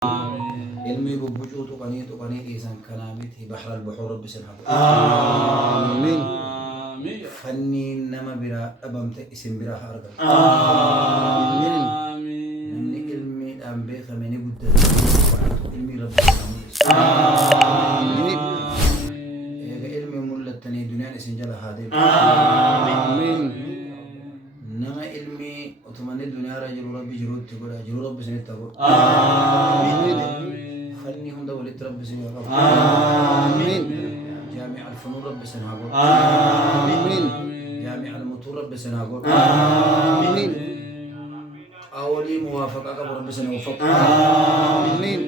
ilmi bubbucuu tuqanii dhiisan kanaa miti bahra al-buxuur rabbi isin haa godhu. Amiin. Fanniin nama biraa dhabamte isin biraa haa argamu. Amiin. Namni ilmiidhaan beekame ni guddata. Ilmi rabbi isin haa mul'isu. Amiin. Eega ilmi mul'attanii duniyaan isin jala haa deemu. Amiin. Nama ilmi utumanni duniyaarra jiru rabbi jiruutti godha, jiru rabbi isinitti haa godhu. Amiin. فني هم دولة رب سنها قبل. آمين. جامع الفنون رب سنها قبل. آمين. جامع المتون رب سنها قبل. آمين. أولي موافقة قبل رب سنها وفق. آمين.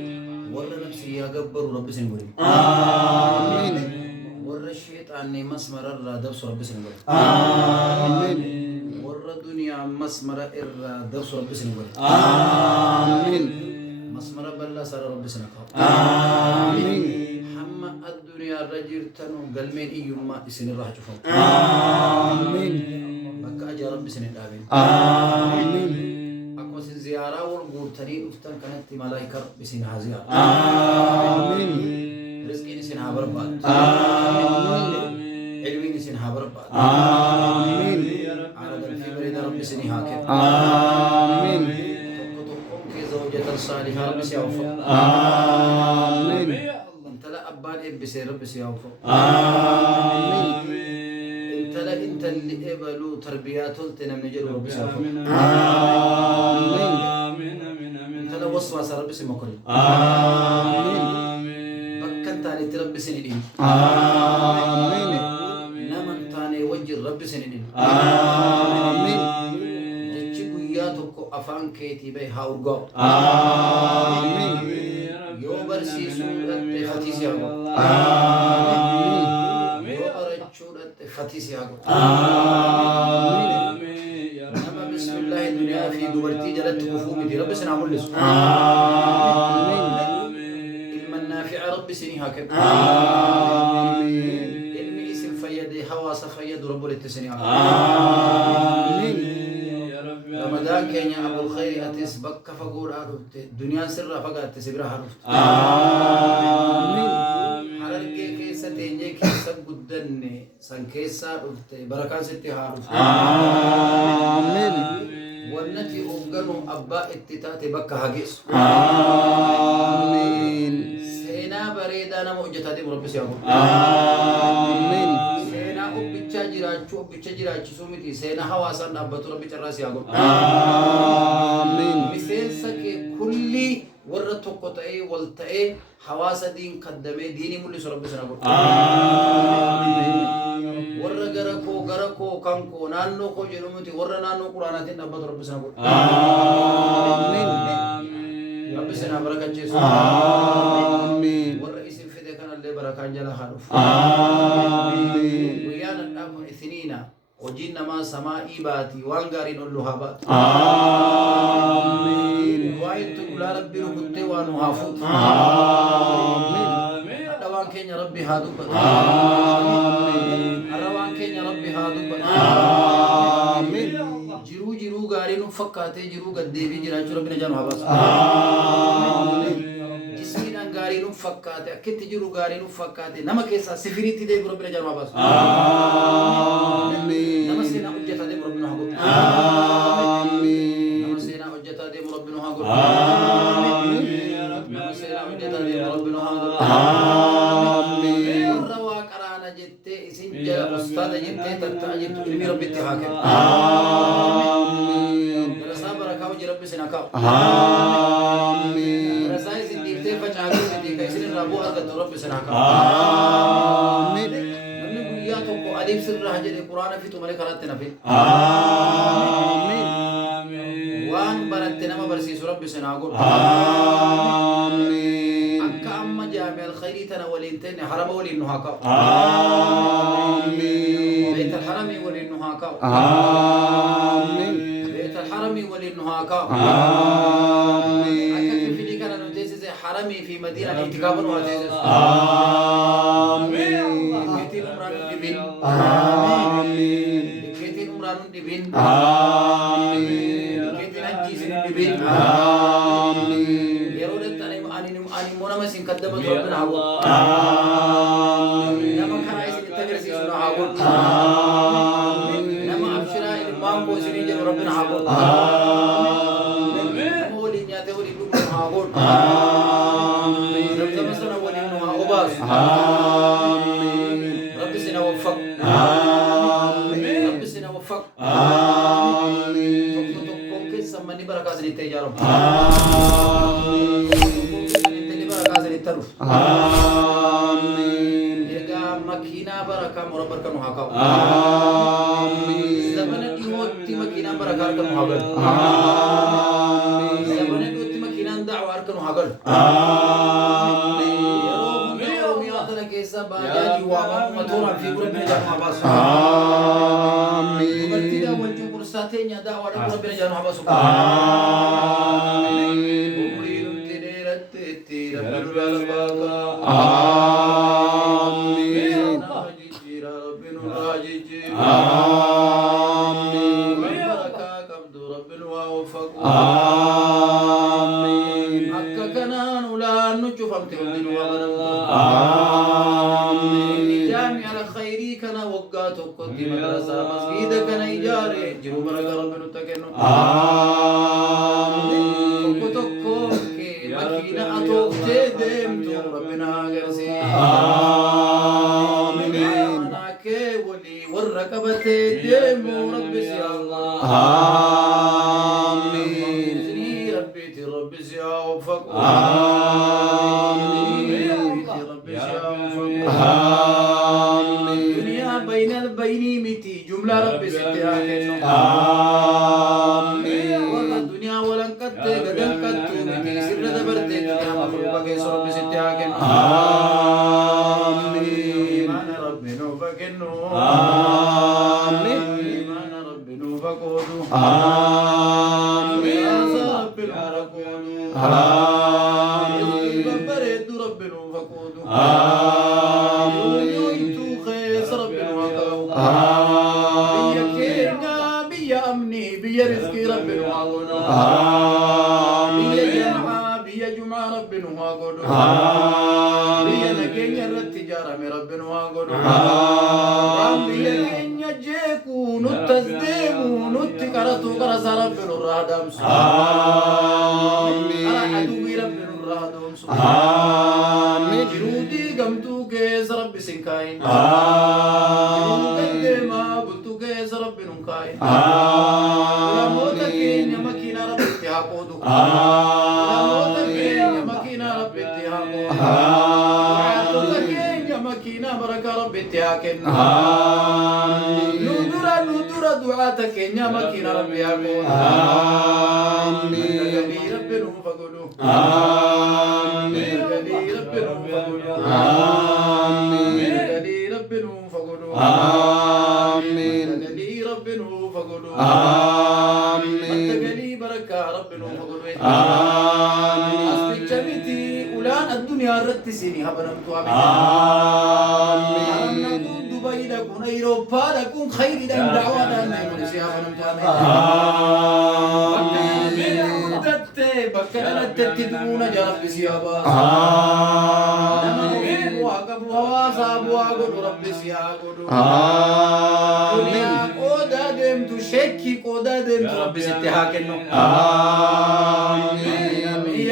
ورا نفسي يا قبر رب سنها قبل. آمين. ورا الشيطان مسمر الرادب رب سنها قبل. آمين. ورا الدنيا مسمر الرادب رب سنها قبل. آمين. مسمر بالله سر رب سنها قبل. آمين. حما الدنيا رجل تنو قلمين إيوما إسن الراح شوفهم. آمين. بكا أجا رب سنها دابين. آمين. أقوس الزيارة والقورتني أفتن كانت ملايكة رب سنها زيارة. آمين. رزقين سنها برباد. آمين. علمين سنها برباد. آمين. على في بريد رب سنها كب. آمين. زوجة صالحة رب سيوفق. آمين. انت لا أبان إبسي رب سيوفق. آمين. انت لا انت اللي إبلو تربيات التنا من جل رب سيوفق. آمين. انت لا وسواس رب سيمكري. آمين. بكن تاني ترب سنين. آمين. نمن تاني وجه رب سنين. آمين. أفان كيتي بي هاوغو. آمين. يو برسي سورة فتيسي هاوغو. آمين. يو أرجورة فتيسي هاوغو. آمين. نما بسم الله الدنيا في دورتي جلت كفومي دي رب سنا ملس. آمين. علم النافع رب سني هاكب. آمين. علمي اسم فيدي حواس فيد رب لتسني هاكب. آمين. رمضان كينيا أبو الخير أتس بك فقور عرفت دنيا سر فقط تسبرها عرفت. آمين. حرقة كيسة تنجي كيسة قدني سن كيسة عرفت بركات ستها عرفت. آمين. والنتي أوغنو أبا اتتات بك هجس. آمين. سينا بريدا نموجة دي مربي سيابو. آمين. جراچو سومتي سينا حواسا نبتو ربي تراسي آگو. آمين. مسيسا كي كلي ورد توقتأي والتأي حواسا دين قدمي ديني ملس ربي سناغو. آمين. ورد غرقو كانكو نانو كو جنومتي ورد نانو قرآناتين نبتو ربي سناغو. آمين. ربي سنا بركة جيسو. آمين. ورد اسم فيدي كان اللي بركة جلا خالف. آمين. ويانا نقام اثنين وجينا ما سمائي باتي وانغارين اللوها بات. آمين. وعين تقول ربي ركضتي وانوهافوت. آمين. أروان كينيا ربي هادو بات. آمين. أروان كينيا ربي هادو بات. آمين. جرو غارين فكاتي جرو قدي بي جرا ربي نجانو هاباس. آمين. جسمينا غارين فكاتي أكيد جرو غارين فكاتي نما كيسا سفريتي دي ربي نجانو هاباس. آمين. نما سينا أجتا دي ربي نهاغو. آمين. نما سينا أجتا دي ربي نهاغو. آمين. نما سينا أجتا دي ربي نهاغو. آمين. وروا قرانا جتة إسنجا أستاذ جتة تتعجب علمي ربي اتحاكم. آمين. درسا بركة وجه ربي سنكاو. آمين. درسا إسن ديفتة فجعلوا بديك إسن ربو أرغت ربي سنكاو. آمين. نمني بنياتو كو أليم سر حجر القرآن في تمالي خلاتنا في. آمين. وان برتنا ما برسيس ربي سناغو. آمين. أكا أما جامع الخير تنولين حرم ولين نهاكاو. آمين. بيت الحرم ولين نهاكاو. آمين. بيت الحرم ولين نهاكاو. آمين. أكا في كان نتيسس حرمي في مدينة اعتكافا وتيسس. آمين. كيتين عمران دبين. آمين. كيتين عمران دبين. آمين. كيتين حجي سن دبين. آمين. يرون التنم أني منام سين كدمت ربنا هاقول نما كرايس التجرس يسنا هاقول نما أبشرا إمام بوسيني جل ربنا هاقول نما ولي نياته ولي لبنا هاقول زمزم سنا ولي نوها أباس رب سنا وفق رب سنا وفق سمني بركة سني تجارب سني بركة سني تروف إرجع مكينا بركة مرا بركة نهاكا زمن ديوتي مكينا بركة أركن نهاكا زمن ديوتي مكينا دعوة أركن نهاكا يروم يا ترى كيسا باجا جوابا مطورا في قرب من جامع باس وبرتيدا والجمهور ساتين يا دعوة قرب من جامع باس ندورا دعاتك يا مكين ربي يقول آمين ربي نوفقلو آمين ربي نوفقلو آمين ربي نوفقلو آمين ربي نوفقلو آمين بركة ربي نوفقلو آمين أسبك جميتي أولان الدنيا رتسيني هبنمتو آمين دبي لكم أوروبا لكم خير دعوة من سيافنا آمين بكنا تتدون جرب سيابا آمين وقب وصاب وقل رب سيابا آمين قودا دم تشكي قودا دم رب ستحاك آمين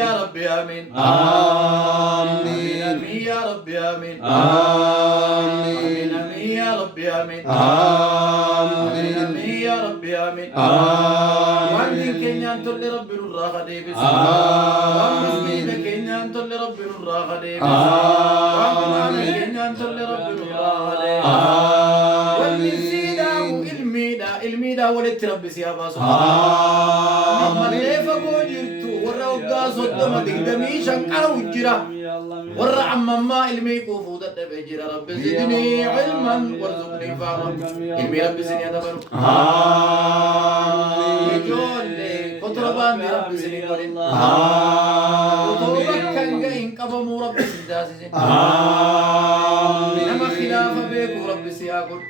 يا رب آمين آمين يا رب آمين آمين يا رب آمين آمين يا رب آمين وعندي كنيان تل رب الراحة ديبس وعندي كنيان تل رب الراحة ديبس وعندي كنيان تل رب الراحة ديبس وعندي سيدا ilmiida walitti rabbisi yaa subhaanallah malee fagoo jirtu warra waggaa 30 qaru jira warra ammammaa ilmii quufuu dadhabee jira rabbi zidnii ilman warzuqnii fahman ilmii rabbi sinii adabaru ijoollee kotorbaandi rabbi sinii godhin otoo bakkan gahin qabamuu rabbi sinii taasisin nama khilaafa beeku rabbi si haa godhu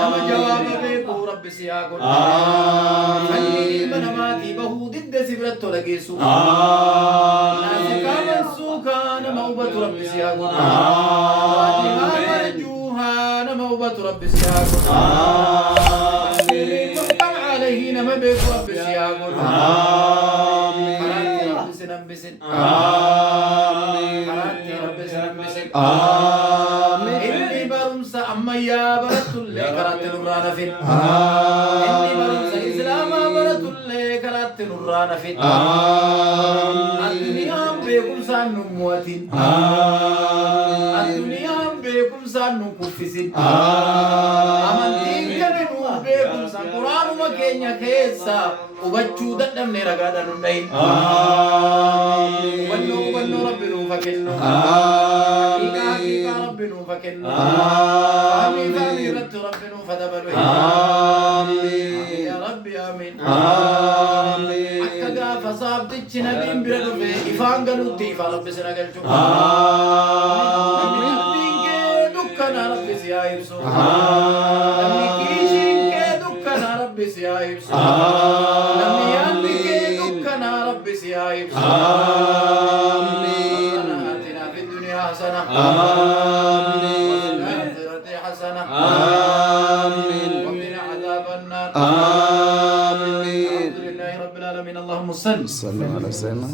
nama jawaaba beeku رب سياقون فني من ماتي بهو ضد سبرت لقيسو آمين ناسكا منسوكا نموبة رب سياقنا مرجوها نموبة رب سياقنا مقطع عليه نمبك رب سياقنا حراتي رب سنبسن حراتي رب سنبسن إني برمس أما يا برت اللي كرات نرانا فين إني برمس إسلام برت اللي كرات نرانا فين الدنيا بكم سان نموتين الدنيا بكم سان نكفسين أمانتين كنو بكم سان قرآن وكينيا كيسا وبجو ددم نرغادا نندين ونو ربي نوفكنو حقيقة ربي نوفكنو فامي رد ربي نوفدبلو يا ربي آمين أكدا فصاب ديش نبين بردو في إفان قلو تيفا ربي سنقلتو نبين كي دكنا ربي سيايبسو نبين كيشين كي دكنا ربي سيايبسو نبين كي دكنا ربي سيايبسو آتنا في الدنيا حسنة وفي الآخرة حسنة وقنا عذاب النار الحمد لله رب العالمين اللهم صل صلى الله عليه وسلم